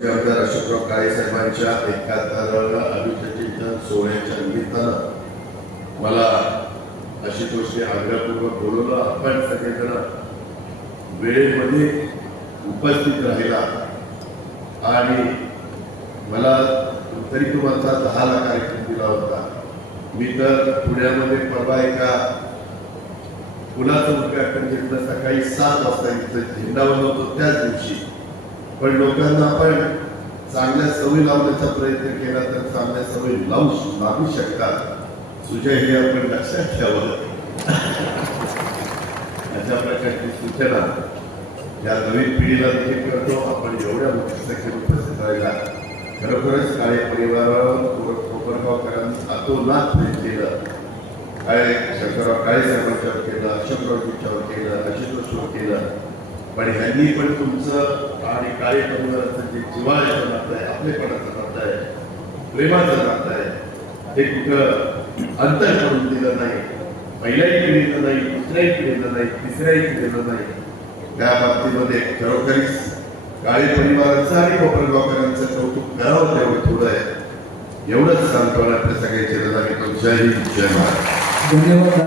आमदार अशोकराव काळे साहेबांच्या एकाहत्तराव्या अभिषेचिंतन सोहळ्याच्या निमित्तानं मला आशुतोषने आग्रहपूर्वक बोलवलं. आपण सगळेजण वेळेमध्ये उपस्थित राहिला. आणि मला तरी तुम्हाला दहाला कार्यक्रम दिला होता. मी तर पुण्यामध्ये परवा एका पुलाचं उद्घाटन घेतलं. सकाळी सात वाजता इथं झेंडावलं होतो त्याच दिवशी पण लोकांना आपण चांगल्या सवयी लावण्याचा प्रयत्न केला तर चांगल्या सवयी लावू लागू शकतात. सुजय हे आपण लक्षात ठेवावं. अशा प्रकारची सूचना या नवीन पिढीला देखील करतो आपण एवढ्या मोठ्या संख्येने उपस्थित राहिला. खरोखरच काळे परिवारावर कोपर- कोपरगावकरांनी अतोनात भेट केलं. काय शंकरराव काळे साहेबांच्यावर केलं अशोकरावजीच्या पण ह्यांनी पण तुमचं आणि काळे परिवाराचं जे जिवाळ्याचं नातं आहे आपलेपणाचं नातं आहे प्रेमाचं नातं आहे ते कुठं अंतर करून दिलं नाही. पहिल्याही पिढीचं नाही दुसऱ्याही पिढीचं नाही तिसऱ्याही पिढीचं नाही. त्या बाबतीमध्ये खरोखरीच काळे परिवाराचं आणि कोपरगावकरांचं कौतुक करावं तेवढं थोडं आहे. एवढंच सांगतो आणि आपल्या सगळ्याचे मी तुमच्याही जय महाराज धन्यवाद.